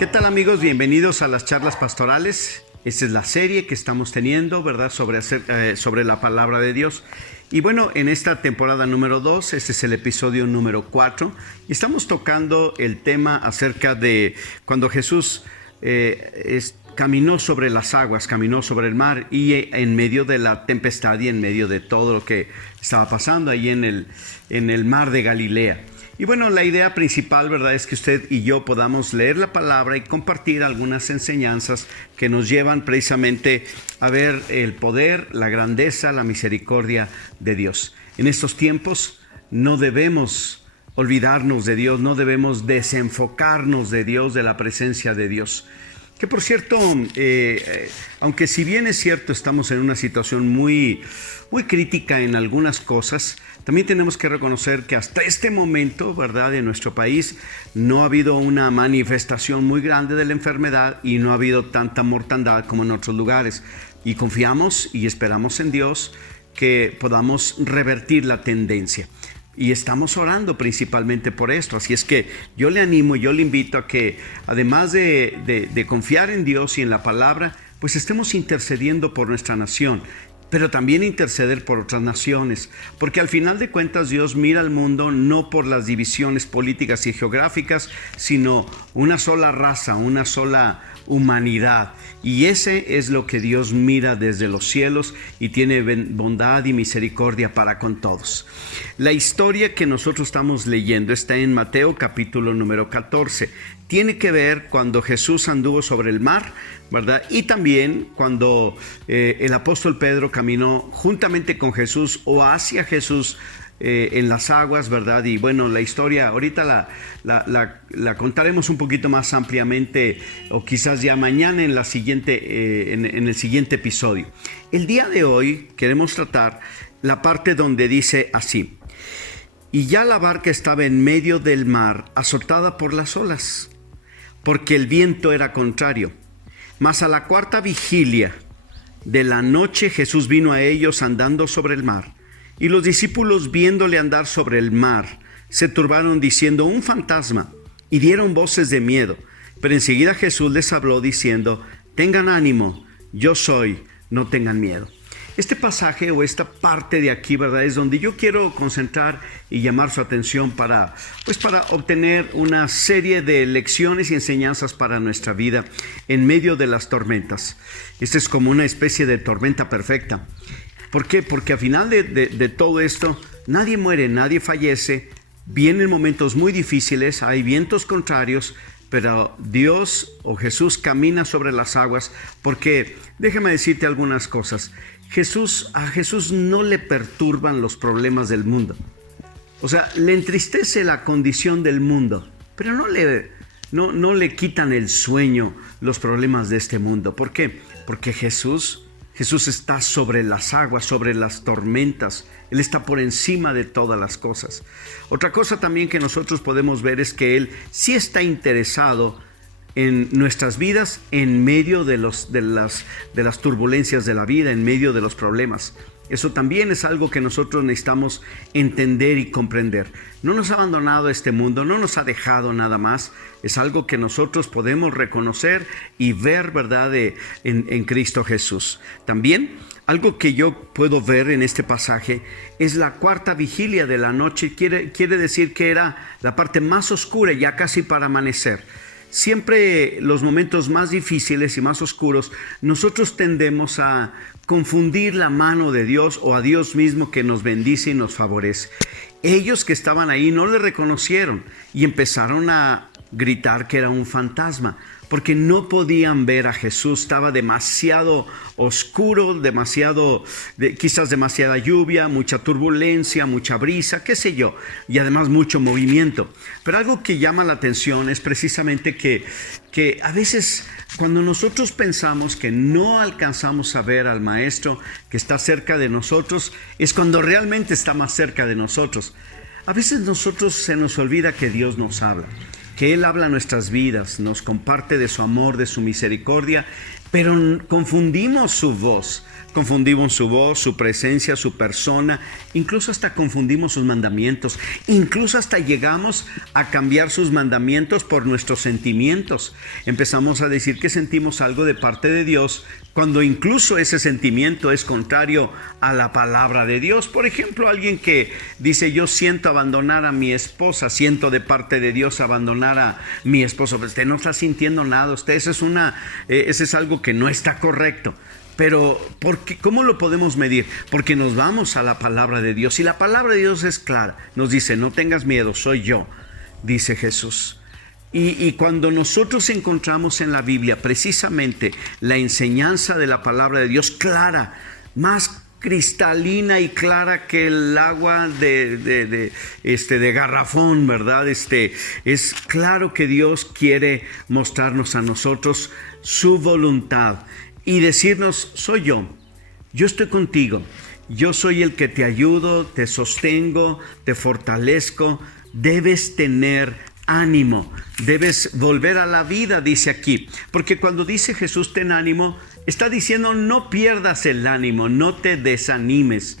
¿Qué tal, amigos? Bienvenidos a las charlas pastorales. Esta es la serie que estamos teniendo, ¿verdad? Sobre la palabra de Dios. Y bueno, en esta temporada número 2, este es el episodio número 4, y estamos tocando el tema acerca de cuando Jesús caminó sobre las aguas, caminó sobre el mar, y en medio de la tempestad y en medio de todo lo que estaba pasando ahí en el mar de Galilea. Y bueno, la idea principal, ¿verdad?, es que usted y yo podamos leer la palabra y compartir algunas enseñanzas que nos llevan precisamente a ver el poder, la grandeza, la misericordia de Dios. En estos tiempos no debemos olvidarnos de Dios, no debemos desenfocarnos de Dios, de la presencia de Dios. Que por cierto, aunque si bien es cierto estamos en una situación muy crítica en algunas cosas, también tenemos que reconocer que hasta este momento, ¿verdad?, en nuestro país no ha habido una manifestación muy grande de la enfermedad y no ha habido tanta mortandad como en otros lugares. Y confiamos y esperamos en Dios que podamos revertir la tendencia. Y estamos orando principalmente por esto. Así es que yo le animo, yo le invito a que, además de confiar en Dios y en la palabra, pues estemos intercediendo por nuestra nación, pero también interceder por otras naciones, porque al final de cuentas Dios mira al mundo no por las divisiones políticas y geográficas, sino una sola raza, una sola humanidad, y ese es lo que Dios mira desde los cielos y tiene bondad y misericordia para con todos. La historia que nosotros estamos leyendo está en Mateo capítulo número 14. Tiene que ver cuando Jesús anduvo sobre el mar, ¿verdad? Y también cuando el apóstol Pedro caminó juntamente con Jesús o hacia Jesús en las aguas, ¿verdad? Y bueno, la historia ahorita la contaremos un poquito más ampliamente, o quizás ya mañana en el siguiente episodio. El día de hoy queremos tratar la parte donde dice así: y ya la barca estaba en medio del mar, azotada por las olas, porque el viento era contrario. Mas a la cuarta vigilia de la noche Jesús vino a ellos andando sobre el mar. Y los discípulos, viéndole andar sobre el mar, se turbaron diciendo: un fantasma, y dieron voces de miedo. Pero enseguida Jesús les habló diciendo: tengan ánimo, yo soy, no tengan miedo. Este pasaje o esta parte de aquí, ¿verdad?, es donde yo quiero concentrar y llamar su atención para obtener una serie de lecciones y enseñanzas para nuestra vida en medio de las tormentas. Esta es como una especie de tormenta perfecta. ¿Por qué? Porque al final de todo esto, nadie muere, nadie fallece, vienen momentos muy difíciles, hay vientos contrarios, pero Dios o Jesús camina sobre las aguas, porque déjame decirte algunas cosas. A Jesús no le perturban los problemas del mundo. O sea, le entristece la condición del mundo, pero no le quitan el sueño los problemas de este mundo. ¿Por qué? Porque Jesús está sobre las aguas, sobre las tormentas. Él está por encima de todas las cosas. Otra cosa también que nosotros podemos ver es que Él sí está interesado en nuestras vidas en medio de las turbulencias de la vida, en medio de los problemas. Eso también es algo que nosotros necesitamos entender y comprender. No nos ha abandonado este mundo, no nos ha dejado nada más. Es algo que nosotros podemos reconocer y ver, ¿verdad?, en Cristo Jesús. También algo que yo puedo ver en este pasaje es la cuarta vigilia de la noche. Quiere decir que era la parte más oscura, ya casi para amanecer. Siempre los momentos más difíciles y más oscuros, nosotros tendemos a confundir la mano de Dios o a Dios mismo que nos bendice y nos favorece. Ellos que estaban ahí no le reconocieron y empezaron a gritar que era un fantasma, porque no podían ver a Jesús. Estaba demasiado oscuro, quizás demasiada lluvia, mucha turbulencia, mucha brisa, qué sé yo, y además mucho movimiento. Pero algo que llama la atención es precisamente que a veces cuando nosotros pensamos que no alcanzamos a ver al Maestro que está cerca de nosotros, es cuando realmente está más cerca de nosotros. A veces se nos olvida que Dios nos habla, que Él habla a nuestras vidas, nos comparte de su amor, de su misericordia, pero confundimos su voz, su presencia, su persona, incluso hasta confundimos sus mandamientos, incluso hasta llegamos a cambiar sus mandamientos por nuestros sentimientos. Empezamos a decir que sentimos algo de parte de Dios, cuando incluso ese sentimiento es contrario a la palabra de Dios. Por ejemplo, alguien que dice: yo siento abandonar a mi esposa, siento de parte de Dios abandonar a mi esposo. Pues usted no está sintiendo nada, ese es algo que no está correcto. Pero ¿cómo lo podemos medir? Porque nos vamos a la palabra de Dios, y la palabra de Dios es clara. Nos dice: no tengas miedo, soy yo, dice Jesús. Y cuando nosotros encontramos en la Biblia precisamente la enseñanza de la palabra de Dios clara, más cristalina y clara que el agua de garrafón, ¿verdad? Es claro que Dios quiere mostrarnos a nosotros su voluntad y decirnos: soy yo estoy contigo, yo soy el que te ayudo, te sostengo, te fortalezco, debes tener ánimo, debes volver a la vida, dice aquí. Porque cuando dice Jesús ten ánimo, está diciendo: no pierdas el ánimo, no te desanimes.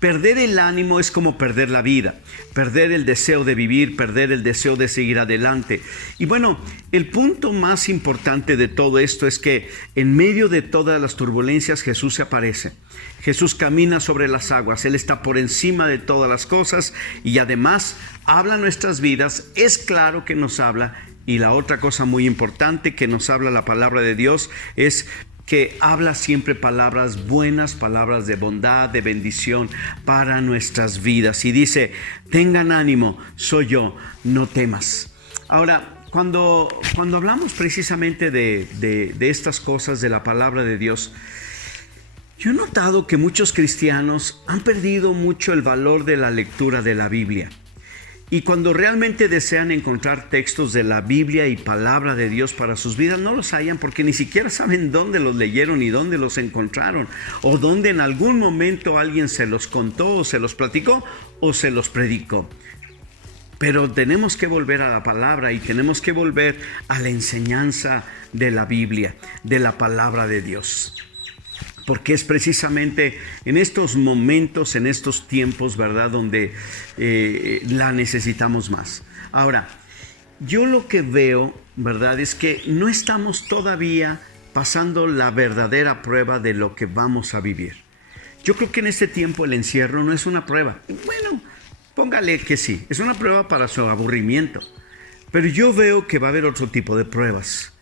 Perder el ánimo es como perder la vida, perder el deseo de vivir, perder el deseo de seguir adelante. Y bueno, el punto más importante de todo esto es que en medio de todas las turbulencias Jesús se aparece. Jesús camina sobre las aguas, Él está por encima de todas las cosas y además habla nuestras vidas. Es claro que nos habla, y la otra cosa muy importante que nos habla la palabra de Dios es que habla siempre palabras buenas, palabras de bondad, de bendición para nuestras vidas. Y dice: tengan ánimo, soy yo, no temas. Ahora, cuando hablamos precisamente de estas cosas de la palabra de Dios, yo he notado que muchos cristianos han perdido mucho el valor de la lectura de la Biblia. Y cuando realmente desean encontrar textos de la Biblia y palabra de Dios para sus vidas, no los hallan porque ni siquiera saben dónde los leyeron y dónde los encontraron, o dónde en algún momento alguien se los contó o se los platicó o se los predicó. Pero tenemos que volver a la palabra y tenemos que volver a la enseñanza de la Biblia, de la palabra de Dios. Porque es precisamente en estos momentos, en estos tiempos, ¿verdad?, donde la necesitamos más. Ahora, yo lo que veo, ¿verdad?, es que no estamos todavía pasando la verdadera prueba de lo que vamos a vivir. Yo creo que en este tiempo el encierro no es una prueba. Bueno, póngale que sí, es una prueba para su aburrimiento. Pero yo veo que va a haber otro tipo de pruebas.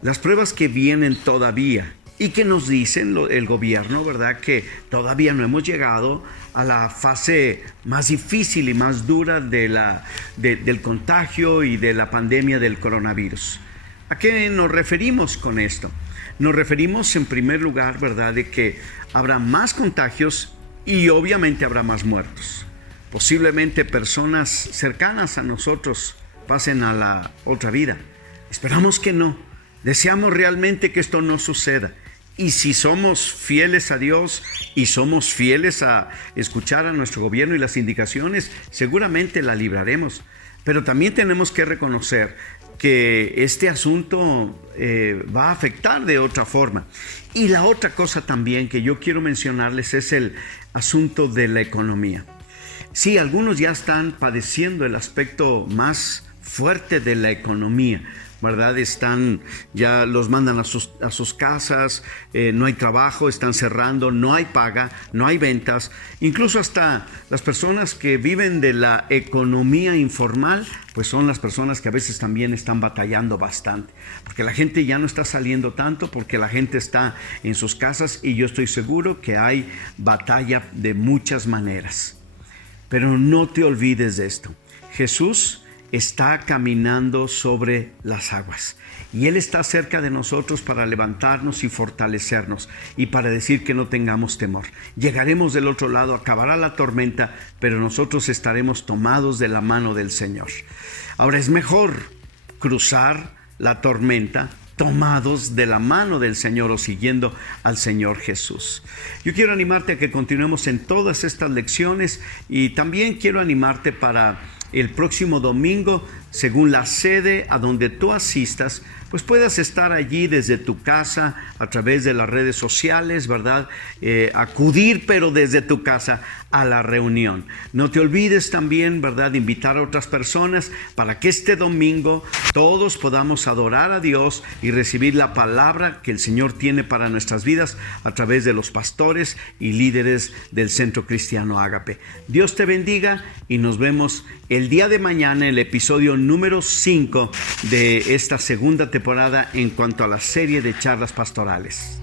Las pruebas que vienen todavía. Y que nos dicen el gobierno, ¿verdad?, que todavía no hemos llegado a la fase más difícil y más dura del contagio y de la pandemia del coronavirus. ¿A qué nos referimos con esto? Nos referimos en primer lugar, ¿verdad?, de que habrá más contagios y obviamente habrá más muertos. Posiblemente personas cercanas a nosotros pasen a la otra vida. Esperamos que no. Deseamos realmente que esto no suceda. Y si somos fieles a Dios y somos fieles a escuchar a nuestro gobierno y las indicaciones, seguramente la libraremos. Pero también tenemos que reconocer que este asunto va a afectar de otra forma. Y la otra cosa también que yo quiero mencionarles es el asunto de la economía. Sí, algunos ya están padeciendo el aspecto más fuerte de la economía, ¿verdad? Ya los mandan a sus casas, no hay trabajo, están cerrando, no hay paga, no hay ventas. Incluso hasta las personas que viven de la economía informal, pues son las personas que a veces también están batallando bastante, porque la gente ya no está saliendo tanto, porque la gente está en sus casas, y yo estoy seguro que hay batalla de muchas maneras. Pero no te olvides de esto: Jesús está caminando sobre las aguas y Él está cerca de nosotros para levantarnos y fortalecernos y para decir que no tengamos temor. Llegaremos del otro lado, acabará la tormenta, pero nosotros estaremos tomados de la mano del Señor. Ahora, es mejor cruzar la tormenta tomados de la mano del Señor o siguiendo al Señor Jesús. Yo quiero animarte a que continuemos en todas estas lecciones, y también quiero animarte para el próximo domingo según la sede a donde tú asistas, pues puedas estar allí desde tu casa, a través de las redes sociales, ¿verdad? Acudir, pero desde tu casa, a la reunión. No te olvides también, ¿verdad?, de invitar a otras personas para que este domingo todos podamos adorar a Dios y recibir la palabra que el Señor tiene para nuestras vidas a través de los pastores y líderes del Centro Cristiano Ágape. Dios te bendiga y nos vemos el día de mañana en el episodio número 5 de esta segunda temporada en cuanto a la serie de charlas pastorales.